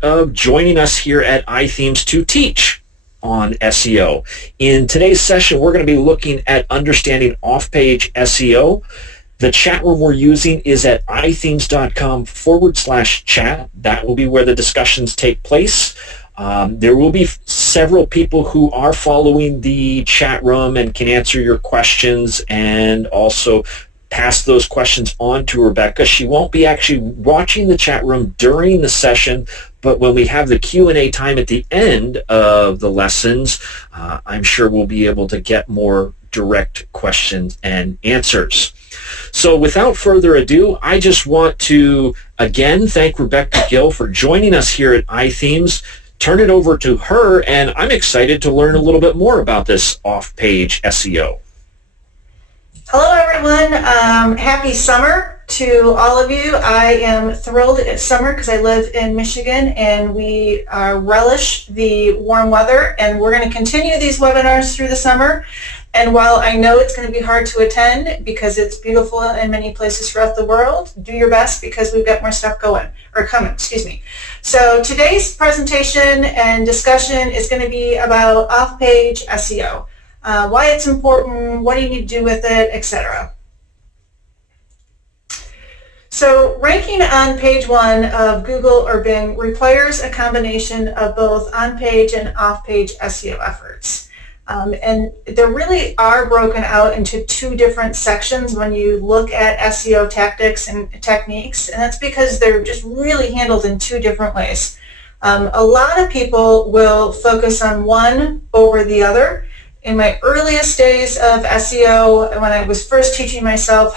Of joining us here at iThemes to teach on SEO. In today's session, we're going to be looking at understanding off-page SEO. The chat room we're using is at ithemes.com/chat. That will be where the discussions take place. There will be several people who are following the chat room and can answer your questions and also pass those questions on to Rebecca. She won't be actually watching the chat room during the session, but when we have the Q&A time at the end of the lessons, I'm sure we'll be able to get more direct questions and answers. So without further ado, I just want to again thank Rebecca Gill for joining us here at iThemes. Turn it over to her, and I'm excited to learn a little bit more about this off-page SEO. Hello everyone, happy summer to all of you. I am thrilled it's summer because I live in Michigan and we relish the warm weather, and we're going to continue these webinars through the summer. And while I know it's going to be hard to attend because it's beautiful in many places throughout the world, do your best because we've got more stuff coming. So today's presentation and discussion is going to be about off-page SEO. Why it's important, what do you need to do with it, etc. So ranking on page 1 of Google or Bing requires a combination of both on-page and off-page SEO efforts. And they really are broken out into two different sections when you look at SEO tactics and techniques, and that's because they're just really handled in two different ways. A lot of people will focus on one over the other. In my earliest days of SEO, when I was first teaching myself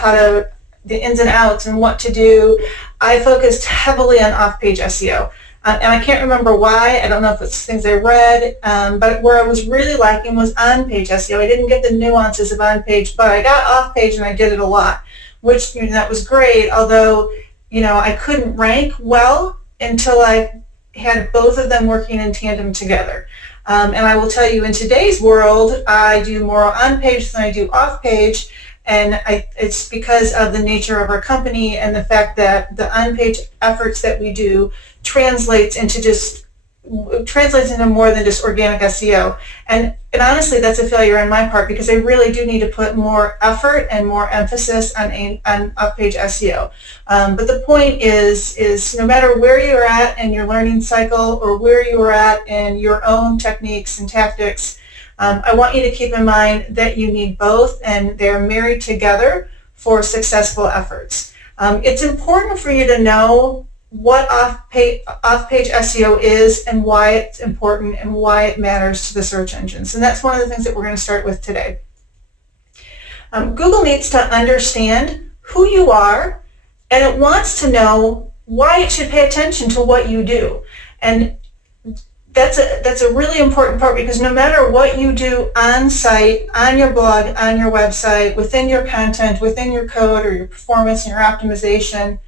the ins and outs and what to do, I focused heavily on off-page SEO. And I can't remember why. I don't know if it's things I read, but where I was really liking was on-page SEO. I didn't get the nuances of on-page, but I got off-page and I did it a lot, which that was great, although I couldn't rank well until I had both of them working in tandem together. And I will tell you, in today's world, I do more on-page than I do off-page, and it's because of the nature of our company and the fact that the on-page efforts that we do translates into more than just organic SEO. And honestly, that's a failure on my part because I really do need to put more effort and more emphasis on off-page SEO. But the point is no matter where you're at in your learning cycle or where you are at in your own techniques and tactics, I want you to keep in mind that you need both, and they're married together for successful efforts. It's important for you to know what off-page SEO is and why it's important and why it matters to the search engines. And that's one of the things that we're going to start with today. Google needs to understand who you are, and it wants to know why it should pay attention to what you do. And that's a really important part, because no matter what you do on site, on your blog, on your website, within your content, within your code or your performance and your optimization,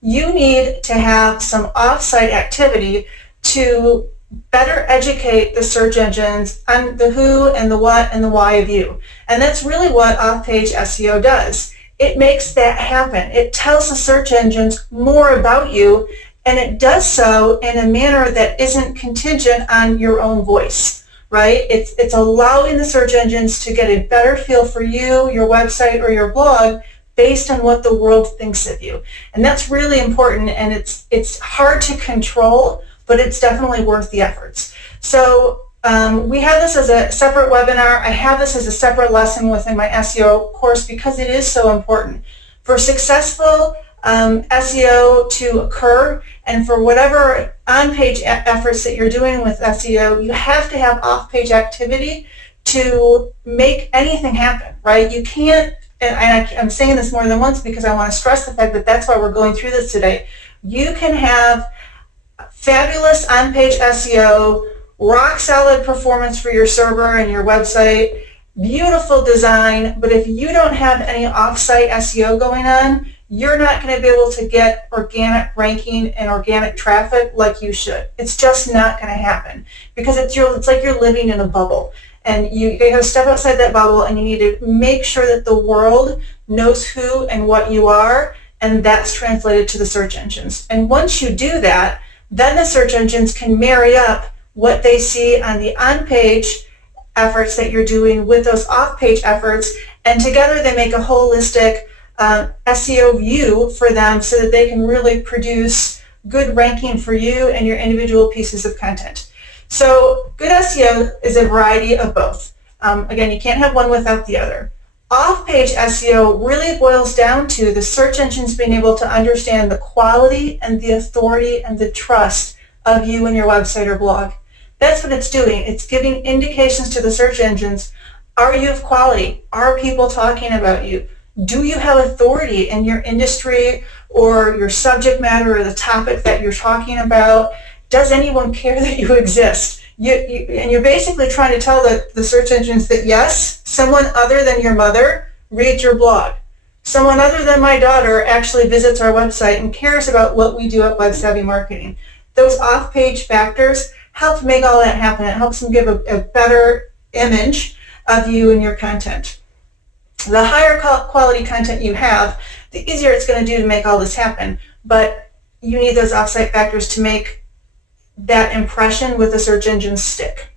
you need to have some off-site activity to better educate the search engines on the who and the what and the why of you. And that's really what off-page SEO does. It makes that happen. It tells the search engines more about you, and it does so in a manner that isn't contingent on your own voice, right? It's allowing the search engines to get a better feel for you, your website, or your blog based on what the world thinks of you. And that's really important, and it's hard to control, but it's definitely worth the efforts. So we have this as a separate webinar. I have this as a separate lesson within my SEO course because it is so important. For successful SEO to occur, and for whatever on-page efforts that you're doing with SEO, you have to have off-page activity to make anything happen, right? You can't, and I'm saying this more than once because I want to stress the fact that that's why we're going through this today. You can have fabulous on-page SEO, rock-solid performance for your server and your website, beautiful design, but if you don't have any off-site SEO going on, you're not going to be able to get organic ranking and organic traffic like you should. It's just not going to happen because it's like you're living in a bubble. And you have to step outside that bubble, and you need to make sure that the world knows who and what you are, and that's translated to the search engines. And once you do that, Then the search engines can marry up what they see on the on-page efforts that you're doing with those off-page efforts, and together they make a holistic SEO view for them so that they can really produce good ranking for you and your individual pieces of content. So good SEO is a variety of both. Again, you can't have one without the other. Off-page SEO really boils down to the search engines being able to understand the quality and the authority and the trust of you and your website or blog. That's what it's doing. It's giving indications to the search engines. Are you of quality? Are people talking about you? Do you have authority in your industry or your subject matter or the topic that you're talking about? Does anyone care that you exist? And you're basically trying to tell the search engines that yes, someone other than your mother reads your blog. Someone other than my daughter actually visits our website and cares about what we do at Web Savvy Marketing. Those off-page factors help make all that happen. It helps them give a better image of you and your content. The higher quality content you have, the easier it's going to do to make all this happen. But you need those off-site factors to make that impression with the search engines stick.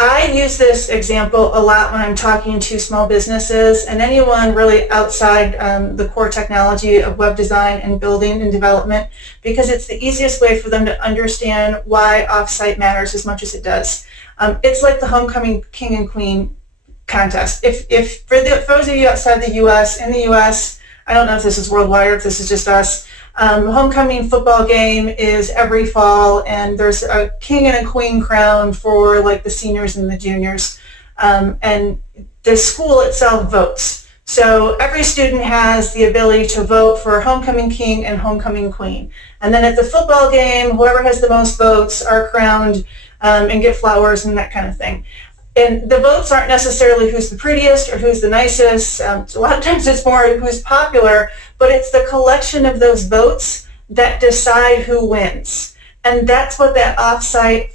I use this example a lot when I'm talking to small businesses and anyone really outside the core technology of web design and building and development, because it's the easiest way for them to understand why off-site matters as much as it does. It's like the homecoming king and queen contest. If for those of you outside the U.S., in the U.S., I don't know if this is worldwide or if this is just us, the homecoming football game is every fall, and there's a king and a queen crowned for like the seniors and the juniors, and the school itself votes. So every student has the ability to vote for homecoming king and homecoming queen. And then at the football game, whoever has the most votes are crowned and get flowers and that kind of thing. And the votes aren't necessarily who's the prettiest or who's the nicest. So a lot of times it's more who's popular, but it's the collection of those votes that decide who wins. And that's what that off-site,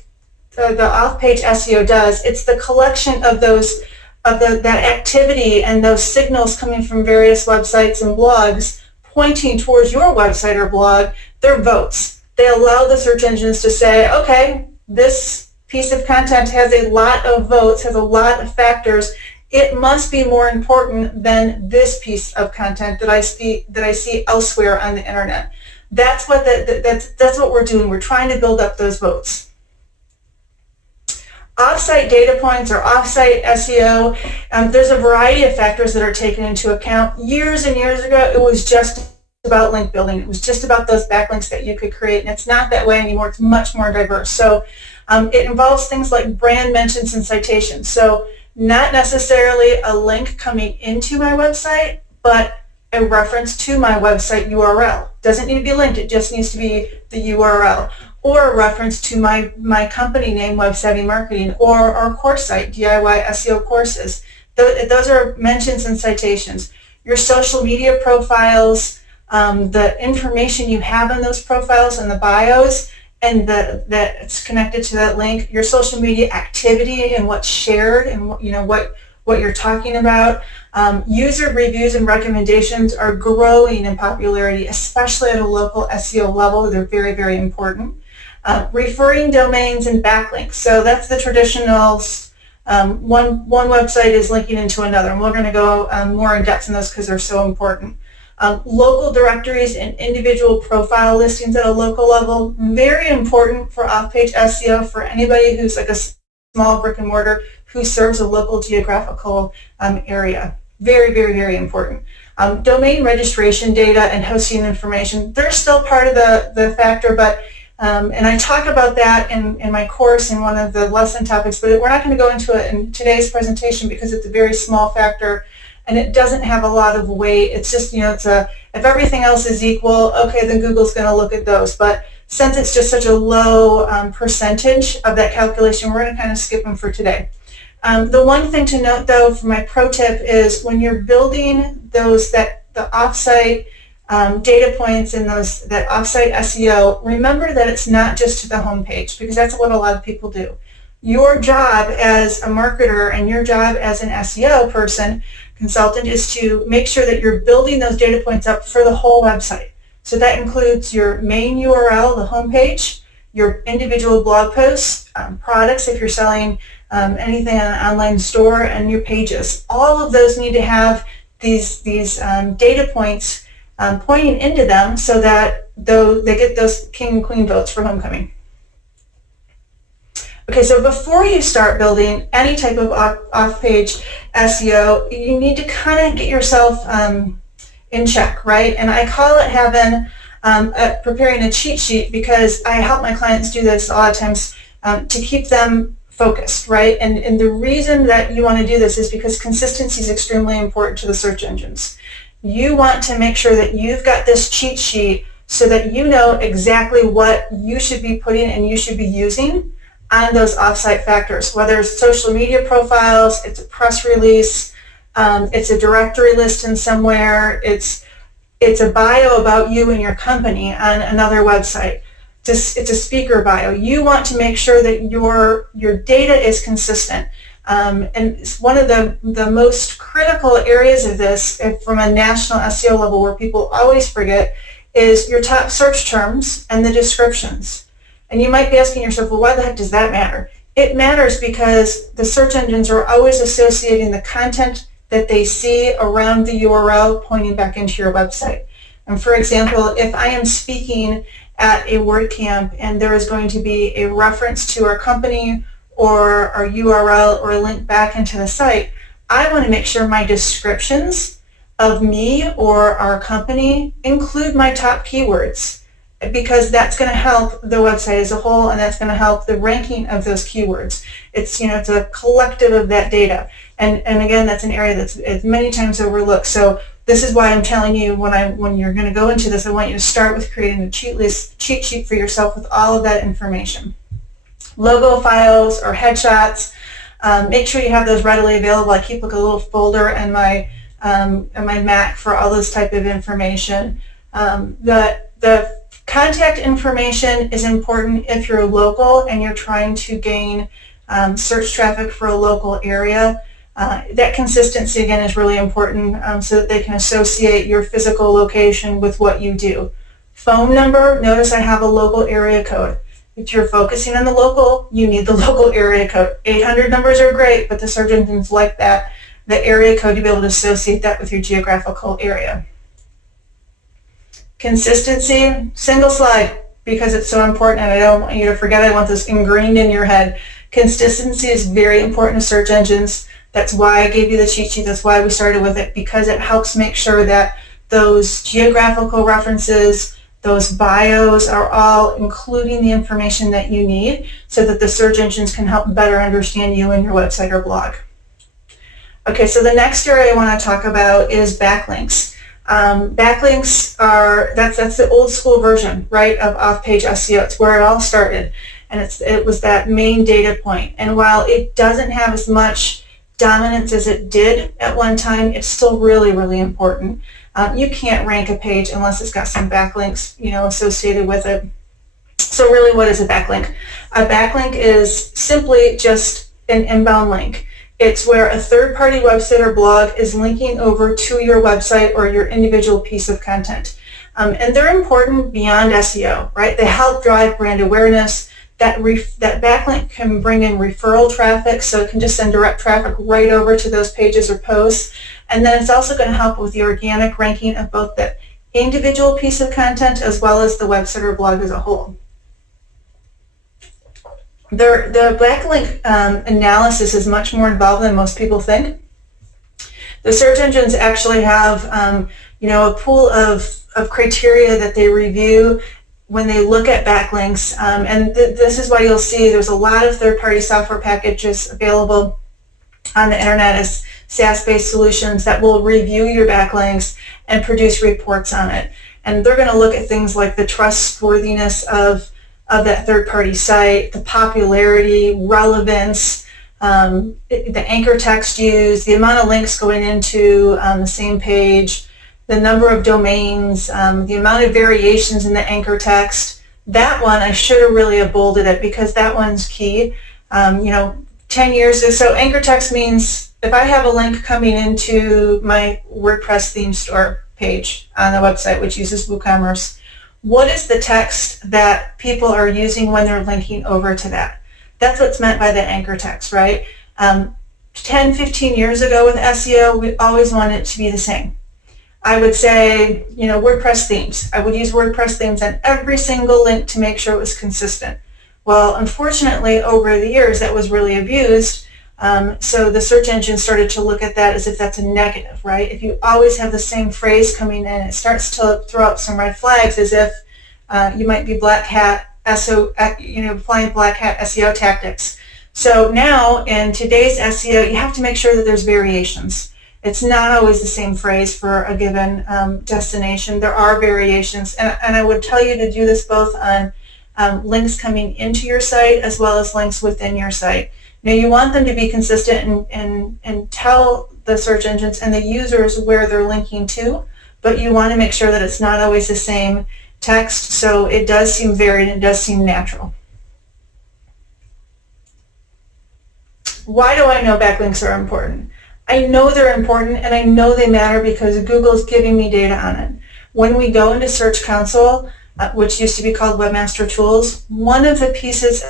the off-page SEO does. It's the collection of those, that activity and those signals coming from various websites and blogs pointing towards your website or blog. They're votes. They allow the search engines to say, okay, this piece of content has a lot of votes, has a lot of factors. It must be more important than this piece of content that I see elsewhere on the internet. That's what that's what we're doing. We're trying to build up those votes. Off-site data points or off-site SEO, there's a variety of factors that are taken into account. Years and years ago, it was just about link building. It was just about those backlinks that you could create, and it's not that way anymore. It's much more diverse. So it involves things like brand mentions and citations. So not necessarily a link coming into my website, but a reference to my website URL. Doesn't need to be linked. It just needs to be the URL. Or a reference to my company name, Web Savvy Marketing, or our course site, DIY SEO Courses. Those are mentions and citations. Your social media profiles, the information you have in those profiles and the bios, and that it's connected to that link, your social media activity and what's shared and what you're talking about. User reviews and recommendations are growing in popularity, especially at a local SEO level. They're very, very important. Referring domains and backlinks. So that's the traditional one website is linking into another, and we're going to go more in depth in those because they're so important. Local directories and individual profile listings at a local level, very important for off-page SEO for anybody who's like a small brick and mortar who serves a local geographical area. Very, very, very important. Domain registration data and hosting information, they're still part of the factor, but and I talk about that in my course in one of the lesson topics, but we're not going to go into it in today's presentation because it's a very small factor and it doesn't have a lot of weight. It's just, it's if everything else is equal, okay, then Google's going to look at those. But since it's just such a low percentage of that calculation, we're going to kind of skip them for today. The one thing to note, though, for my pro tip is when you're building the offsite data points and that offsite SEO, remember that it's not just to the home page, because that's what a lot of people do. Your job as a marketer and your job as an SEO consultant is to make sure that you're building those data points up for the whole website. So that includes your main URL, the homepage, your individual blog posts, products if you're selling anything on an online store, and your pages. All of those need to have these data points pointing into them so that they get those king and queen votes for homecoming. Okay, so before you start building any type of off-page SEO, you need to kind of get yourself in check, right? And I call it having preparing a cheat sheet, because I help my clients do this a lot of times to keep them focused, right? And the reason that you want to do this is because consistency is extremely important to the search engines. You want to make sure that you've got this cheat sheet so that you know exactly what you should be putting and you should be using on those offsite factors, whether it's social media profiles, it's a press release, it's a directory listing somewhere, it's a bio about you and your company on another website, it's a speaker bio. You want to make sure that your data is consistent. And it's one of the most critical areas of this from a national SEO level, where people always forget, is your top search terms and the descriptions. And you might be asking yourself, well, why the heck does that matter? It matters because the search engines are always associating the content that they see around the URL pointing back into your website. And for example, if I am speaking at a WordCamp and there is going to be a reference to our company or our URL or a link back into the site, I want to make sure my descriptions of me or our company include my top keywords, because that's going to help the website as a whole, and that's going to help the ranking of those keywords. It's a collective of that data, and again, that's an area that's many times overlooked. So this is why I'm telling you, when you're going to go into this, I want you to start with creating a cheat sheet for yourself with all of that information. Logo files or headshots, make sure you have those readily available. I keep like a little folder in my Mac for all this type of information. The contact information is important if you're local and you're trying to gain search traffic for a local area. That consistency, again, is really important so that they can associate your physical location with what you do. Phone number, notice I have a local area code. If you're focusing on the local, you need the local area code. 800 numbers are great, but the search engines like that, the area code, to be able to associate that with your geographical area. Consistency, single slide, because it's so important, and I don't want you to forget. I want this ingrained in your head. Consistency is very important to search engines. That's why I gave you the cheat sheet. That's why we started with it, because it helps make sure that those geographical references, those bios are all including the information that you need so that the search engines can help better understand you and your website or blog. Okay, so the next area I want to talk about is backlinks. Backlinks are, that's the old school version, right, of off-page SEO. It's where it all started, and it was that main data point. And while it doesn't have as much dominance as it did at one time, it's still really, really important. You can't rank a page unless it's got some backlinks, associated with it. So really, what is a backlink? A backlink is simply just an inbound link. It's where a third-party website or blog is linking over to your website or your individual piece of content. And they're important beyond SEO, right? They help drive brand awareness. That backlink can bring in referral traffic, so it can just send direct traffic right over to those pages or posts. And then it's also going to help with the organic ranking of both the individual piece of content as well as the website or blog as a whole. The backlink analysis is much more involved than most people think. The search engines actually have a pool of criteria that they review when they look at backlinks, and this is why you'll see there's a lot of third-party software packages available on the internet as SaaS-based solutions that will review your backlinks and produce reports on it. And they're going to look at things like the trustworthiness of that third-party site, the popularity, relevance, the anchor text used, the amount of links going into the same page, the number of domains, the amount of variations in the anchor text. That one, I should have really bolded it because that one's key. 10 years ago, so anchor text means if I have a link coming into my WordPress theme store, page on the website, which uses WooCommerce, what is the text that people are using when they're linking over to that? That's what's meant by the anchor text, right? 10, 15 years ago with SEO, we always wanted it to be the same. I would say, WordPress themes. I would use WordPress themes on every single link to make sure it was consistent. Well, unfortunately, over the years, that was really abused. So the search engine started to look at that as if that's a negative, right? If you always have the same phrase coming in, it starts to throw up some red flags as if you might be applying black hat SEO tactics. So now in today's SEO, you have to make sure that there's variations. It's not always the same phrase for a given destination. There are variations, and I would tell you to do this both on links coming into your site as well as links within your site. You want them to be consistent and tell the search engines and the users where they're linking to, but you want to make sure that it's not always the same text, so it does seem varied and it does seem natural. Why do I know backlinks are important? I know they're important, and I know they matter because Google's giving me data on it. When we go into Search Console, which used to be called Webmaster Tools, one of the pieces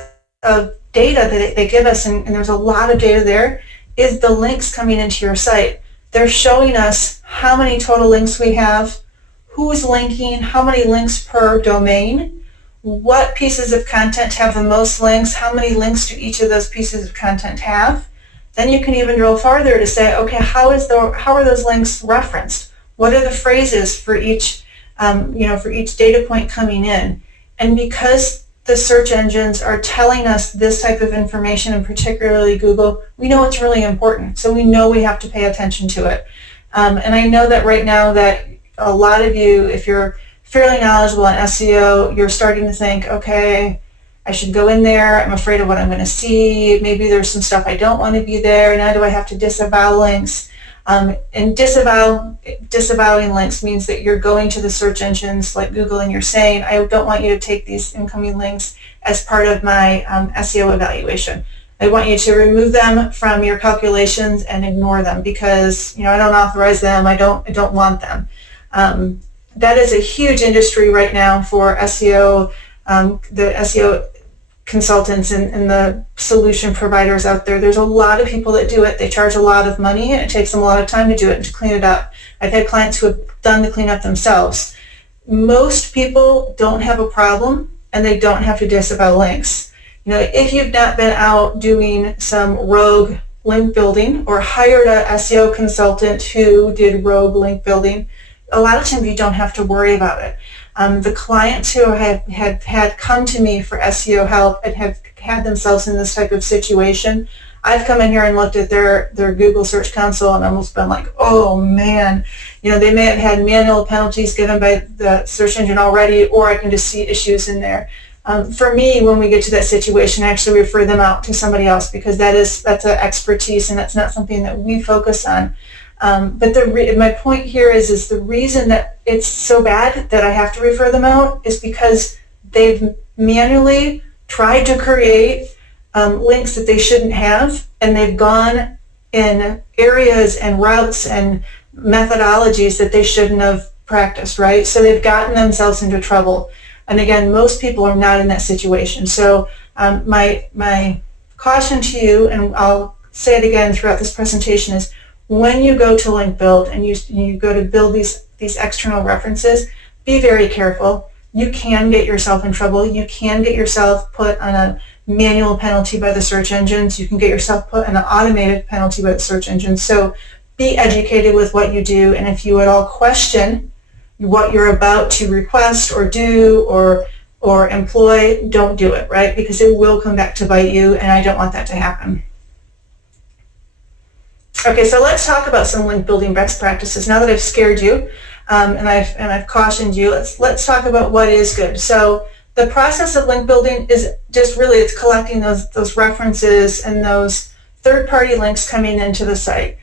of data that they give us, and there's a lot of data there, is the links coming into your site. They're showing us how many total links we have, who's linking, how many links per domain, what pieces of content have the most links, how many links do each of those pieces of content have. Then you can even drill farther to say, okay, how are those links referenced? What are the phrases for each, for each data point coming in? And because the search engines are telling us this type of information, and particularly Google, we know it's really important. So we know we have to pay attention to it. And I know that right now that a lot of you, if you're fairly knowledgeable in SEO, you're starting to think, okay, I should go in there. I'm afraid of what I'm going to see. Maybe there's some stuff I don't want to be there. Now do I have to disavow links? And disavowing links means that you're going to the search engines like Google and you're saying, I don't want you to take these incoming links as part of my SEO evaluation. I want you to remove them from your calculations and ignore them because I don't authorize them. I don't want them. That is a huge industry right now for SEO, the SEO consultants and the solution providers out there. There's a lot of people that do it. They charge a lot of money and it takes them a lot of time to do it and to clean it up. I've had clients who have done the cleanup themselves. Most people don't have a problem and they don't have to disavow links. If you've not been out doing some rogue link building or hired a SEO consultant who did rogue link building, a lot of times you don't have to worry about it. The clients who have had come to me for SEO help and have had themselves in this type of situation, I've come in here and looked at their Google Search Console and almost been like, oh man, they may have had manual penalties given by the search engine already, or I can just see issues in there. For me, when we get to that situation, I actually refer them out to somebody else because that's an expertise and that's not something that we focus on. But my point here is the reason that it's so bad that I have to refer them out is because they've manually tried to create links that they shouldn't have, and they've gone in areas and routes and methodologies that they shouldn't have practiced, right? So they've gotten themselves into trouble. And again, most people are not in that situation. So my caution to you, and I'll say it again throughout this presentation, is when you go to link build and you go to build these external references, be very careful. You can get yourself in trouble. You can get yourself put on a manual penalty by the search engines. You can get yourself put on an automated penalty by the search engines. So be educated with what you do, and if you at all question what you're about to request or do or employ, don't do it, right? Because it will come back to bite you, and I don't want that to happen. Okay, so let's talk about some link building best practices. Now that I've scared you and I've cautioned you, let's talk about what is good. So the process of link building is just really it's collecting those references and those third-party links coming into the site.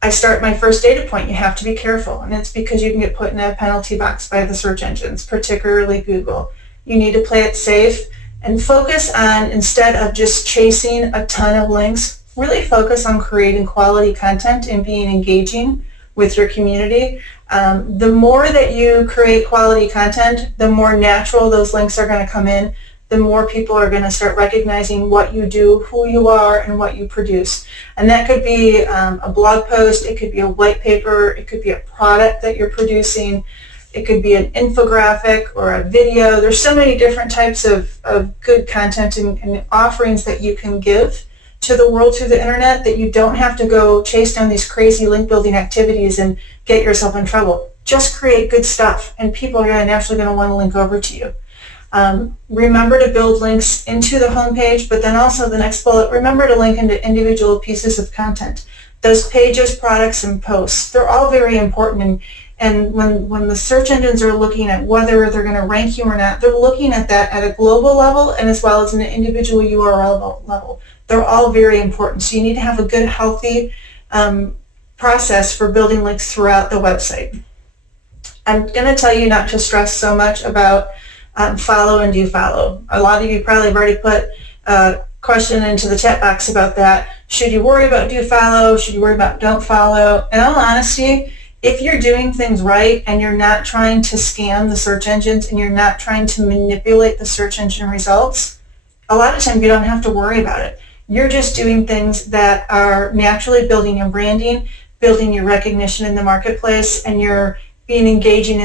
I start my first data point. You have to be careful, and it's because you can get put in a penalty box by the search engines, particularly Google. You need to play it safe and focus on, instead of just chasing a ton of links, really focus on creating quality content and being engaging with your community. The more that you create quality content, the more natural those links are going to come in, the more people are going to start recognizing what you do, who you are, and what you produce. And that could be a blog post, it could be a white paper, it could be a product that you're producing, it could be an infographic or a video. There's so many different types of good content and offerings that you can give to the world through the internet that you don't have to go chase down these crazy link building activities and get yourself in trouble. Just create good stuff and people are naturally going to want to link over to you. Remember to build links into the homepage, but then also the next bullet, remember to link into individual pieces of content. Those pages, products, and posts, they're all very important. And when the search engines are looking at whether they're going to rank you or not, they're looking at that at a global level and as well as an individual URL level. They're all very important. So you need to have a good, healthy process for building links throughout the website. I'm going to tell you not to stress so much about follow and do follow. A lot of you probably have already put a question into the chat box about that. Should you worry about do follow? Should you worry about don't follow? In all honesty, if you're doing things right and you're not trying to scam the search engines and you're not trying to manipulate the search engine results, a lot of times you don't have to worry about it. You're just doing things that are naturally building your branding, building your recognition in the marketplace, and you're being engaging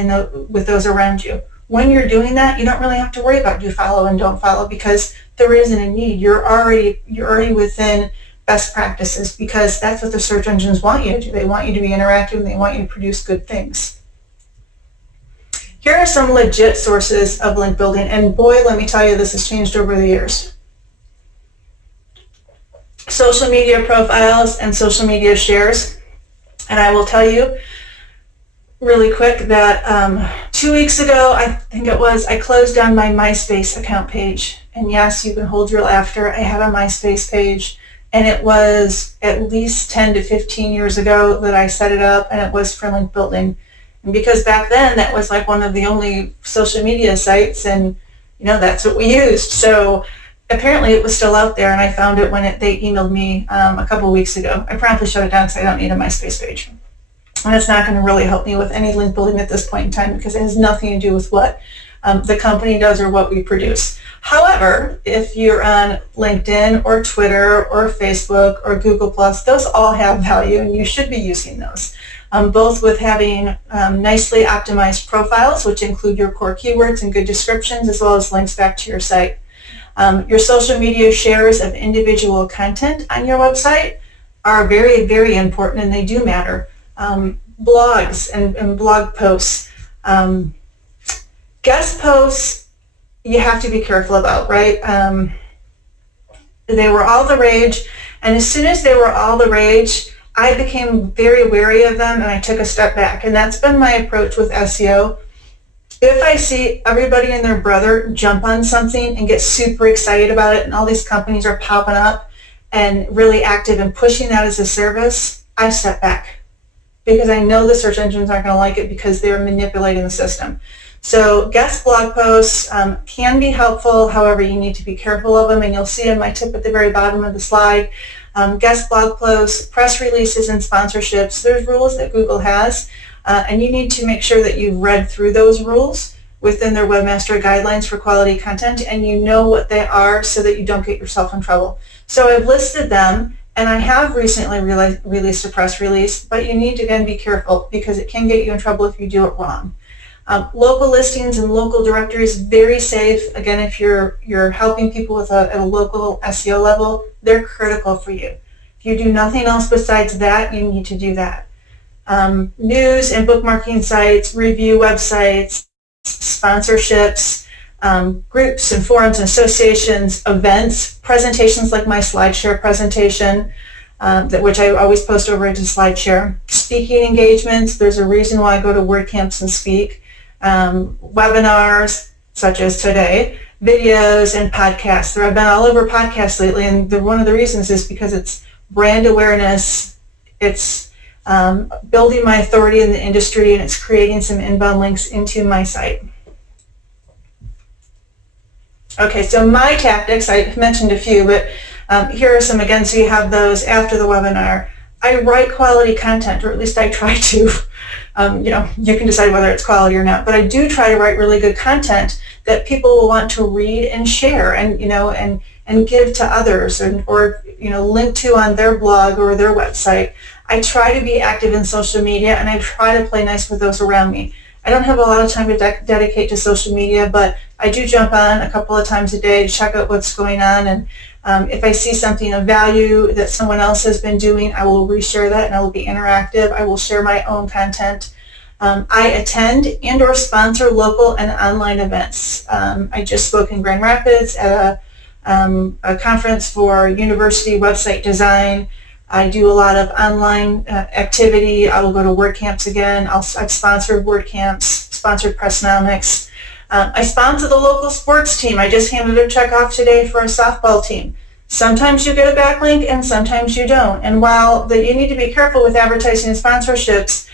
with those around you. When you're doing that, you don't really have to worry about do follow and don't follow because there isn't a need. You're already within best practices because that's what the search engines want you to do. They want you to be interactive and they want you to produce good things. Here are some legit sources of link building, and boy, let me tell you, this has changed over the years. Social media profiles and social media shares. And I will tell you really quick that 2 weeks ago, I think it was, I closed down my MySpace account page. And yes, you can hold your laughter. I have a MySpace page. And it was at least 10 to 15 years ago that I set it up, and it was for link building. And because back then that was like one of the only social media sites, and that's what we used. So apparently it was still out there, and I found it when they emailed me a couple of weeks ago. I promptly shut it down because I don't need a MySpace page. And it's not going to really help me with any link building at this point in time because it has nothing to do with what the company does or what we produce. However, if you're on LinkedIn or Twitter or Facebook or Google+, those all have value and you should be using those, both with having nicely optimized profiles, which include your core keywords and good descriptions, as well as links back to your site. Your social media shares of individual content on your website are very, very important, and they do matter. Blogs and blog posts. Guest posts, you have to be careful about, right? They were all the rage, and as soon as they were all the rage, I became very wary of them, and I took a step back, and that's been my approach with SEO. If I see everybody and their brother jump on something and get super excited about it, and all these companies are popping up and really active and pushing that as a service, I step back because I know the search engines aren't going to like it because they're manipulating the system. So guest blog posts can be helpful, however, you need to be careful of them, and you'll see in my tip at the very bottom of the slide, guest blog posts, press releases, and sponsorships. There's rules that Google has, and you need to make sure that you've read through those rules within their webmaster guidelines for quality content, and you know what they are so that you don't get yourself in trouble. So I've listed them, and I have recently released a press release, but you need to, again, be careful because it can get you in trouble if you do it wrong. Local listings and local directories, very safe. Again, if you're helping people at a local SEO level, they're critical for you. If you do nothing else besides that, you need to do that. News and bookmarking sites, review websites, sponsorships, groups and forums and associations, events, presentations like my SlideShare presentation, which I always post over into SlideShare. Speaking engagements, there's a reason why I go to WordCamps and speak. Webinars, such as today, videos, and podcasts. I've been all over podcasts lately, and one of the reasons is because it's brand awareness, it's building my authority in the industry, and it's creating some inbound links into my site. Okay, so my tactics, I mentioned a few, but here are some again, so you have those after the webinar. I write quality content, or at least I try to. You can decide whether it's quality or not, but I do try to write really good content that people will want to read and share, and and give to others, or link to on their blog or their website. I try to be active in social media, and I try to play nice with those around me. I don't have a lot of time to dedicate to social media, but I do jump on a couple of times a day to check out what's going on, and if I see something of value that someone else has been doing, I will reshare that, and I will be interactive. I will share my own content. I attend and or sponsor local and online events. I just spoke in Grand Rapids at a conference for university website design. I do a lot of online activity. I will go to WordCamps again. I've sponsored WordCamps, sponsored Pressnomics. I sponsor the local sports team. I just handed a check off today for a softball team. Sometimes you get a backlink and sometimes you don't. And while you need to be careful with advertising and sponsorships,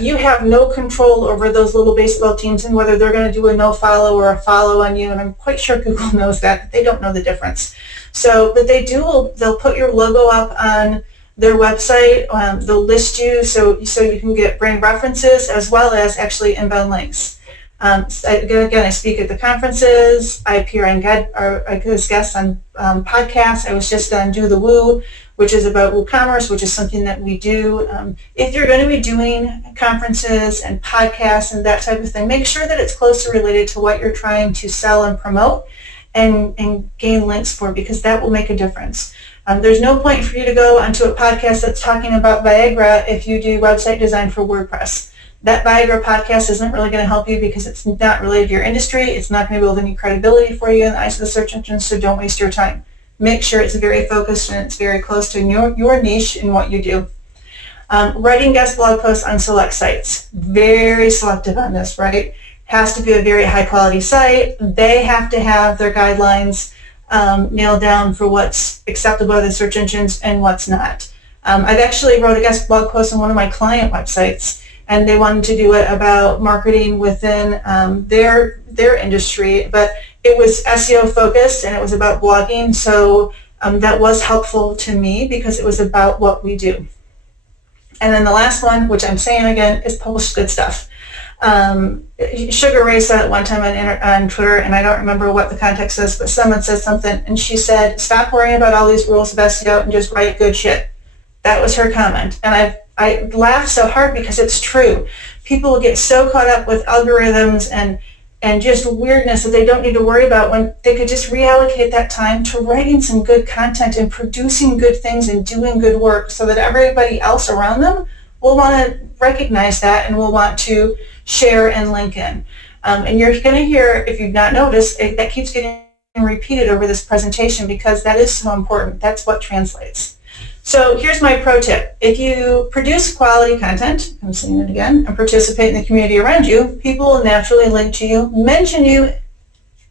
you have no control over those little baseball teams and whether they're going to do a no follow or a follow on you. And I'm quite sure Google knows that. They don't know the difference. So, but they'll put your logo up on their website. They'll list you so you can get brand references as well as actually inbound links. Again, I speak at the conferences. I appear as guests on podcasts. I was just on Do the Woo, which is about WooCommerce, which is something that we do. If you're going to be doing conferences and podcasts and that type of thing, make sure that it's closely related to what you're trying to sell and promote and gain links for, because that will make a difference. There's no point for you to go onto a podcast that's talking about Viagra if you do website design for WordPress. That Viagra podcast isn't really going to help you because it's not related to your industry. It's not going to build any credibility for you in the eyes of the search engine, so don't waste your time. Make sure it's very focused and it's very close to your niche and what you do. Writing guest blog posts on select sites. Very selective on this, right? Has to be a very high quality site. They have to have their guidelines nailed down for what's acceptable by the search engines and what's not. I've actually wrote a guest blog post on one of my client websites, and they wanted to do it about marketing within their industry, but it was SEO focused and it was about blogging, so that was helpful to me because it was about what we do. And then the last one, which I'm saying again, is publish good stuff. Sugar Ray said it one time on Twitter, and I don't remember what the context is, but someone said something, and she said, stop worrying about all these rules of SEO and just write good shit. That was her comment, and I laugh so hard because it's true. People will get so caught up with algorithms and just weirdness that they don't need to worry about when they could just reallocate that time to writing some good content and producing good things and doing good work so that everybody else around them will want to recognize that and will want to share and link in. And you're going to hear, if you've not noticed, that keeps getting repeated over this presentation because that is so important. That's what translates. So here's my pro tip. If you produce quality content, I'm saying it again, and participate in the community around you, people will naturally link to you, mention you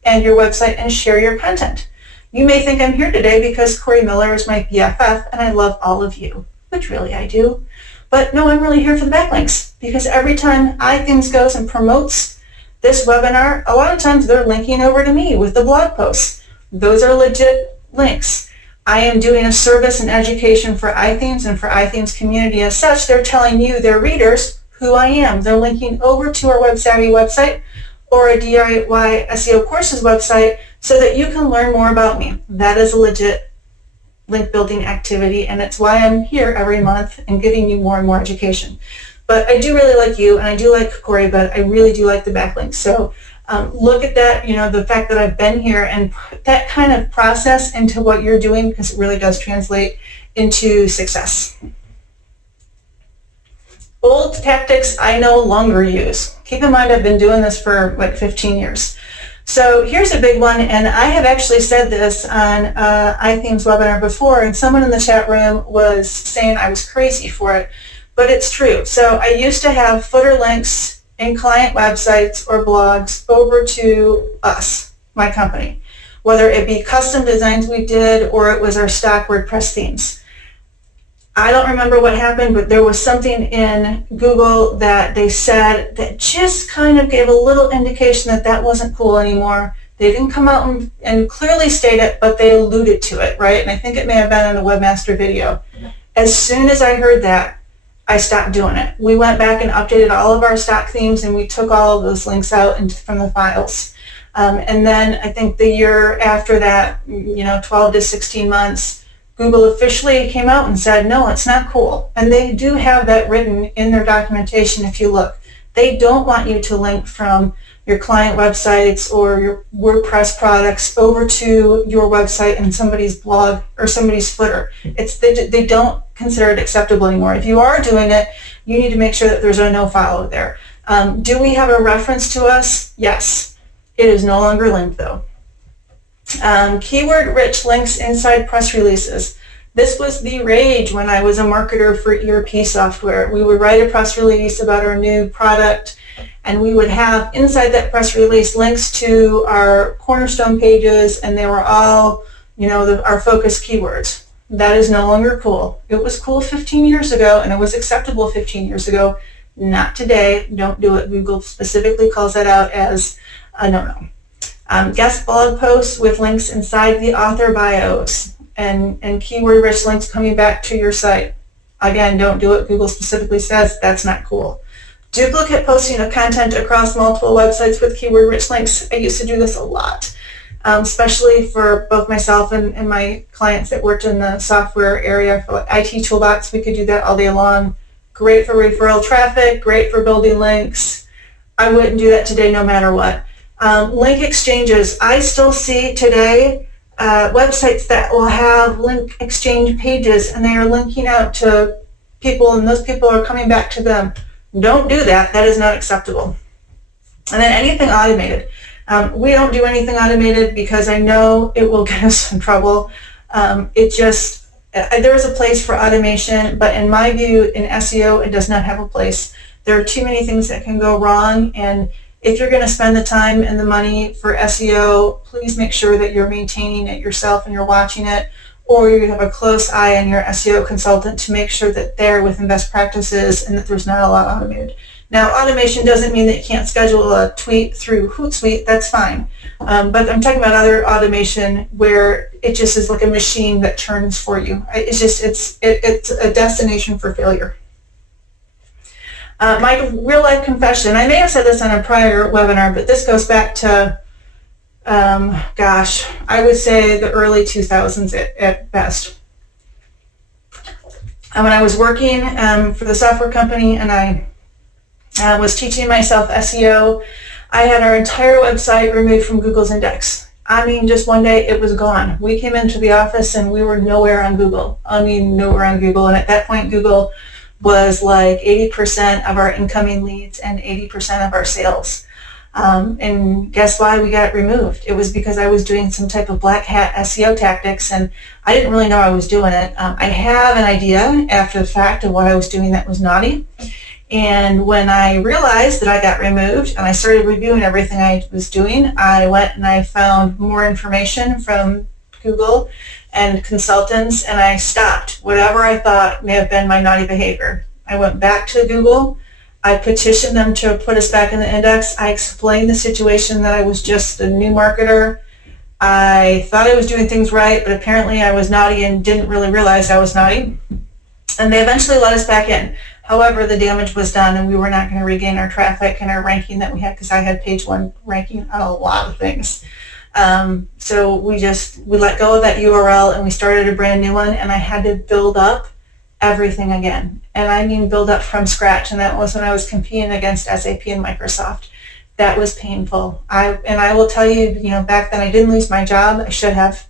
and your website, and share your content. You may think I'm here today because Corey Miller is my BFF and I love all of you, which really I do. But no, I'm really here for the backlinks because every time iThemes goes and promotes this webinar, a lot of times they're linking over to me with the blog posts. Those are legit links. I am doing a service and education for iThemes and for iThemes community. As such, they're telling you, their readers, who I am. They're linking over to our WebSavvy website or a DIY SEO courses website so that you can learn more about me. That is a legit link building activity, and it's why I'm here every month and giving you more and more education. But I do really like you, and I do like Corey, but I really do like the backlinks. So look at that, the fact that I've been here and put that kind of process into what you're doing because it really does translate into success. Old tactics I no longer use. Keep in mind I've been doing this for like 15 years. So here's a big one, and I have actually said this on iThemes webinar before, and someone in the chat room was saying I was crazy for it, but it's true. So I used to have footer links in client websites or blogs over to us, my company, whether it be custom designs we did or it was our stock WordPress themes. I don't remember what happened, but there was something in Google that they said that just kind of gave a little indication that that wasn't cool anymore. They didn't come out and clearly state it, but they alluded to it, right? And I think it may have been in a webmaster video. As soon as I heard that, I stopped doing it. We went back and updated all of our stock themes, and we took all of those links out from the files. And then I think the year after that, 12 to 16 months, Google officially came out and said, no, it's not cool. And they do have that written in their documentation if you look. They don't want you to link from your client websites or your WordPress products over to your website and somebody's blog or somebody's footer. They don't consider it acceptable anymore. If you are doing it, you need to make sure that there's a no follow there. Do we have a reference to us? Yes. It is no longer linked though. Keyword-rich links inside press releases. This was the rage when I was a marketer for ERP software. We would write a press release about our new product, and we would have inside that press release links to our cornerstone pages, and they were all, our focus keywords. That is no longer cool. It was cool 15 years ago, and it was acceptable 15 years ago. Not today. Don't do it. Google specifically calls that out as a no-no. Guest blog posts with links inside the author bios and keyword-rich links coming back to your site. Again, don't do it. Google specifically says that's not cool. Duplicate posting of content across multiple websites with keyword-rich links. I used to do this a lot, especially for both myself and my clients that worked in the software area for IT Toolbox. We could do that all day long. Great for referral traffic, great for building links. I wouldn't do that today no matter what. Link exchanges. I still see today websites that will have link exchange pages, and they are linking out to people, and those people are coming back to them. Don't do that. That is not acceptable. And then anything automated. We don't do anything automated because I know it will get us in trouble. There is a place for automation, but in my view, in SEO, it does not have a place. There are too many things that can go wrong, and if you're going to spend the time and the money for SEO, please make sure that you're maintaining it yourself and you're watching it, or you have a close eye on your SEO consultant to make sure that they're within best practices and that there's not a lot automated. Now, automation doesn't mean that you can't schedule a tweet through Hootsuite. That's fine. But I'm talking about other automation where it just is like a machine that turns for you. It's a destination for failure. My real-life confession, I may have said this on a prior webinar, but this goes back to, I would say the early 2000s at best. When I was working for the software company and I was teaching myself SEO, I had our entire website removed from Google's index. I mean, just one day it was gone. We came into the office and we were nowhere on Google. Nowhere on Google. And at that point, Google was like 80% of our incoming leads and 80% of our sales. And guess why we got removed? It was because I was doing some type of black hat SEO tactics, and I didn't really know I was doing it. I have an idea after the fact of what I was doing that was naughty. And when I realized that I got removed and I started reviewing everything I was doing, I went and I found more information from Google and consultants, and I stopped whatever I thought may have been my naughty behavior. I went back to Google. I petitioned them to put us back in the index. I explained the situation that I was just a new marketer. I thought I was doing things right, but apparently I was naughty and didn't really realize I was naughty. And they eventually let us back in. However, the damage was done, and we were not going to regain our traffic and our ranking that we had, because I had page 1 ranking on a lot of things. So we let go of that URL and we started a brand new one, and I had to build up everything again. And I mean build up from scratch, and that was when I was competing against SAP and Microsoft. That was painful. I will tell you, back then I didn't lose my job. I should have.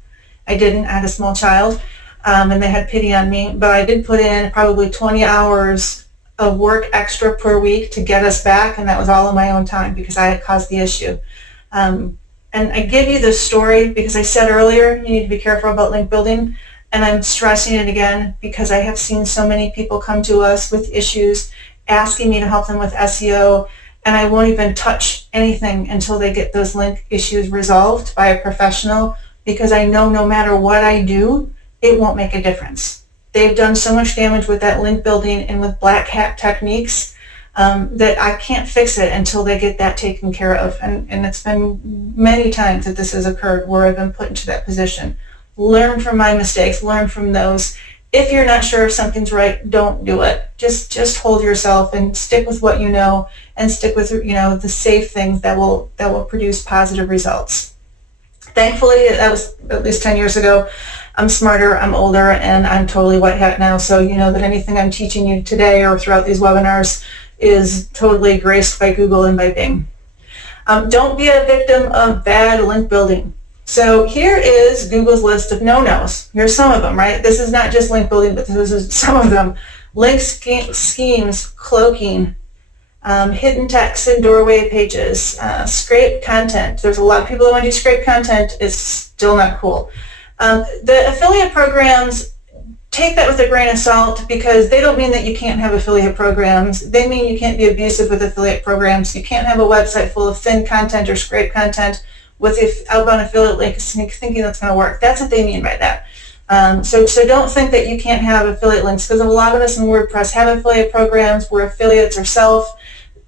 I didn't. I had a small child, and they had pity on me. But I did put in probably 20 hours of work extra per week to get us back, and that was all on my own time because I had caused the issue. And I give you this story because I said earlier you need to be careful about link building, and I'm stressing it again because I have seen so many people come to us with issues asking me to help them with SEO, and I won't even touch anything until they get those link issues resolved by a professional, because I know no matter what I do, it won't make a difference. They've done so much damage with that link building and with black hat techniques that I can't fix it until they get that taken care of. And it's been many times that this has occurred where I've been put into that position. Learn from my mistakes, learn from those, if you're not sure if something's right, don't do it. Just hold yourself and stick with what you know, and stick with the safe things that will produce positive results. Thankfully, that was at least 10 years ago. I'm smarter, I'm older, and I'm totally white hat now, so you know that anything I'm teaching you today or throughout these webinars is totally graced by Google and by Bing. Don't be a victim of bad link building. So here is Google's list of no-nos. Here's some of them, right? This is not just link building, but this is some of them. Link schemes, cloaking, hidden text in doorway pages, scraped content. There's a lot of people that want to do scraped content. It's still not cool. The affiliate programs, take that with a grain of salt, because they don't mean that you can't have affiliate programs. They mean you can't be abusive with affiliate programs. You can't have a website full of thin content or scraped content with outbound affiliate links thinking that's going to work. That's what they mean by that. So don't think that you can't have affiliate links, because a lot of us in WordPress have affiliate programs. We're affiliates ourselves.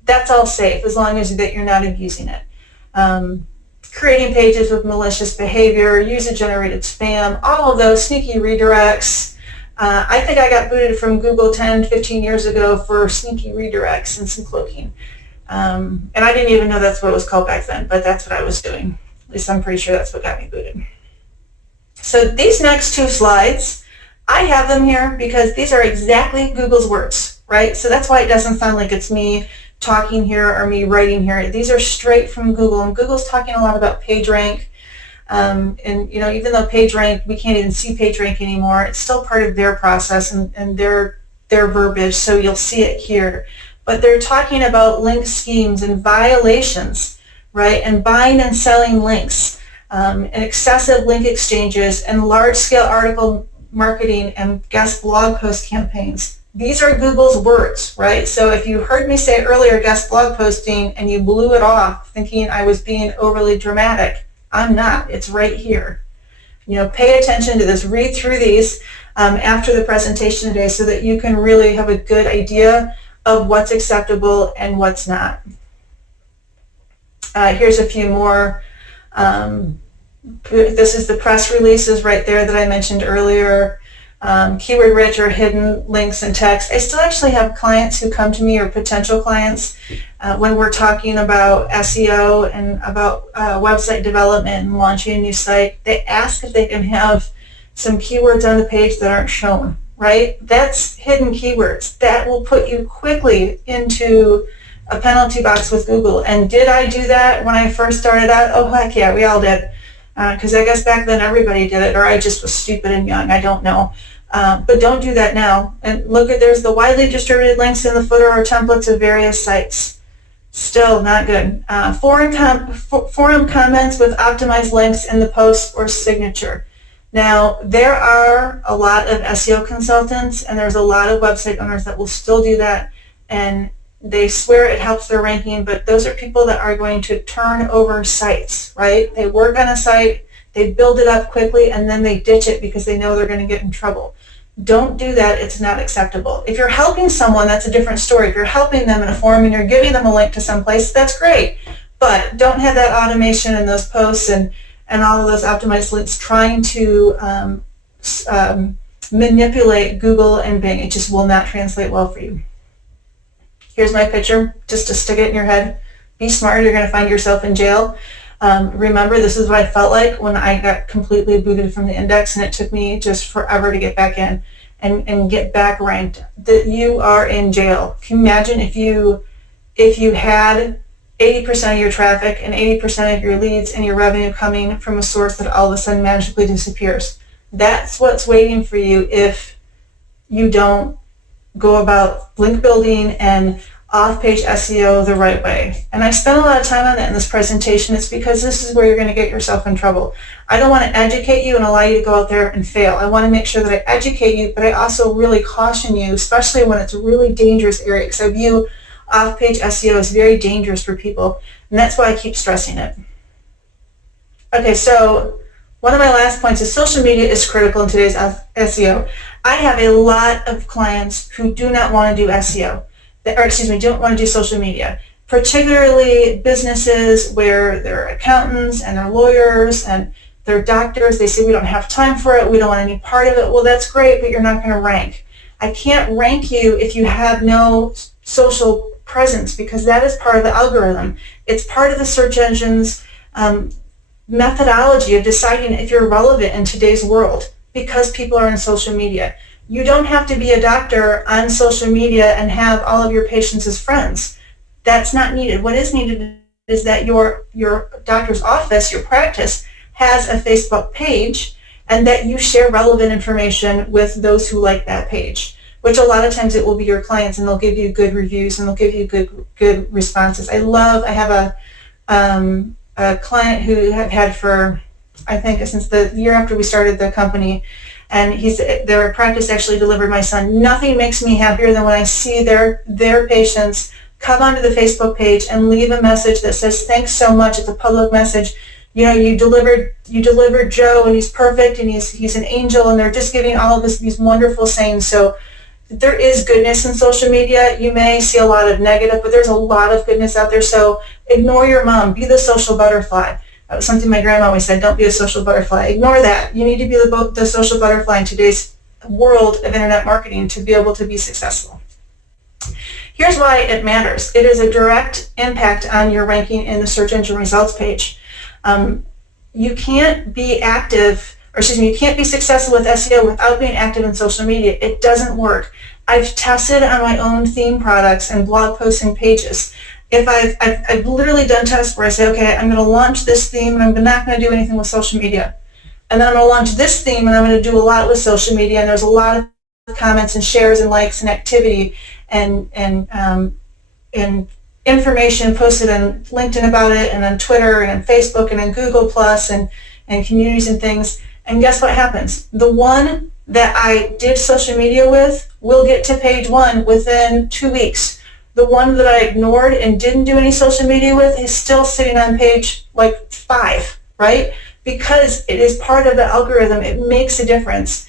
That's all safe as long as that you're not abusing it. Creating pages with malicious behavior, user-generated spam, all of those sneaky redirects. I think I got booted from Google 10, 15 years ago for sneaky redirects and some cloaking. And I didn't even know that's what it was called back then, but that's what I was doing. At least I'm pretty sure that's what got me booted. So these next two slides, I have them here because these are exactly Google's words, right? So that's why it doesn't sound like it's me talking here or me writing here. These are straight from Google, and Google's talking a lot about PageRank. And even though PageRank, we can't even see PageRank anymore, it's still part of their process and their verbiage, so you'll see it here. But they're talking about link schemes and violations, right? And buying and selling links, and excessive link exchanges, and large-scale article marketing and guest blog post campaigns. These are Google's words, right? So if you heard me say earlier guest blog posting and you blew it off thinking I was being overly dramatic, I'm not. It's right here. Pay attention to this. Read through these after the presentation today so that you can really have a good idea of what's acceptable and what's not. Here's a few more. This is the press releases right there that I mentioned earlier. Keyword rich or hidden links and text. I still actually have clients who come to me, or potential clients, when we're talking about SEO and about website development and launching a new site. They ask if they can have some keywords on the page that aren't shown, right? That's hidden keywords. That will put you quickly into a penalty box with Google. And did I do that when I first started out? Oh, heck yeah, we all did. Because I guess back then everybody did it, or I just was stupid and young. I don't know. But don't do that now. And look there's the widely distributed links in the footer or templates of various sites. Still not good. Forum comments with optimized links in the post or signature. Now, there are a lot of SEO consultants, and there's a lot of website owners that will still do that, and they swear it helps their ranking, but those are people that are going to turn over sites, right? They work on a site, they build it up quickly, and then they ditch it because they know they're going to get in trouble. Don't do that. It's not acceptable. If you're helping someone, that's a different story. If you're helping them in a forum and you're giving them a link to someplace, that's great. But don't have that automation and those posts and all of those optimized links trying to manipulate Google and Bing. It just will not translate well for you. Here's my picture, just to stick it in your head. Be smart, you're going to find yourself in jail. Remember, this is what I felt like when I got completely booted from the index, and it took me just forever to get back in and get back ranked. That you are in jail. Can you imagine if you had 80% of your traffic and 80% of your leads and your revenue coming from a source that all of a sudden magically disappears? That's what's waiting for you if you don't go about link building and off-page SEO the right way. And I spent a lot of time on that in this presentation. It's because this is where you're going to get yourself in trouble. I don't want to educate you and allow you to go out there and fail. I want to make sure that I educate you, but I also really caution you, especially when it's a really dangerous area, because I view off-page SEO as very dangerous for people, and that's why I keep stressing it. Okay, so one of my last points is social media is critical in today's SEO. I have a lot of clients who do not want to do SEO, don't want to do social media, particularly businesses where they're accountants and they're lawyers and They're doctors. They say, we don't have time for it. We don't want any part of it. Well, that's great, but you're not going to rank. I can't rank you if you have no social presence, because that is part of the algorithm. It's part of the search engine's methodology of deciding if you're relevant in today's world, because people are on social media. You don't have to be a doctor on social media and have all of your patients as friends. That's not needed. What is needed is that your doctor's office, your practice, has a Facebook page, and that you share relevant information with those who like that page, which a lot of times it will be your clients, and they'll give you good reviews and they'll give you good responses. I have a client who I've had for, I think, since the year after we started the company, and their practice actually delivered my son. Nothing makes me happier than when I see their patients come onto the Facebook page and leave a message that says, thanks so much. It's a public message. You delivered Joe, and he's perfect, and he's an angel, and they're just giving all of these wonderful sayings. So there is goodness in social media. You may see a lot of negative, but there's a lot of goodness out there. So ignore your mom. Be the social butterfly. That was something my grandma always said, don't be a social butterfly. Ignore that. You need to be the social butterfly in today's world of internet marketing to be able to be successful. Here's why it matters. It is a direct impact on your ranking in the search engine results page. You can't be you can't be successful with SEO without being active in social media. It doesn't work. I've tested on my own theme products and blog posting pages. If I've literally done tests where I say, okay, I'm going to launch this theme and I'm not going to do anything with social media. And then I'm going to launch this theme and I'm going to do a lot with social media, and there's a lot of comments and shares and likes and activity and information posted on LinkedIn about it, and on Twitter and on Facebook and on Google Plus and communities and things. And guess what happens? The one that I did social media with will get to page 1 within 2 weeks. The one that I ignored and didn't do any social media with is still sitting on page 5, right? Because it is part of the algorithm. It makes a difference.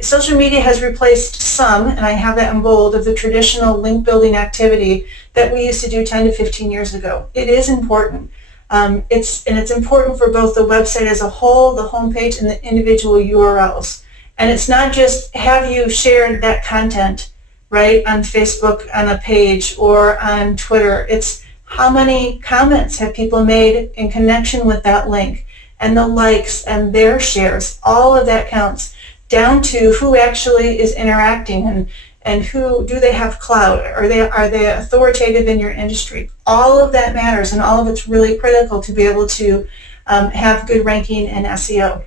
Social media has replaced some, and I have that in bold, of the traditional link building activity that we used to do 10 to 15 years ago. It is important. It's important for both the website as a whole, the homepage, and the individual URLs. And it's not just have you shared that content, right, on Facebook on a page or on Twitter. It's how many comments have people made in connection with that link, and the likes and their shares. All of that counts, down to who actually is interacting and who do they have clout. Are they authoritative in your industry? All of that matters, and all of it's really critical to be able to have good ranking in SEO.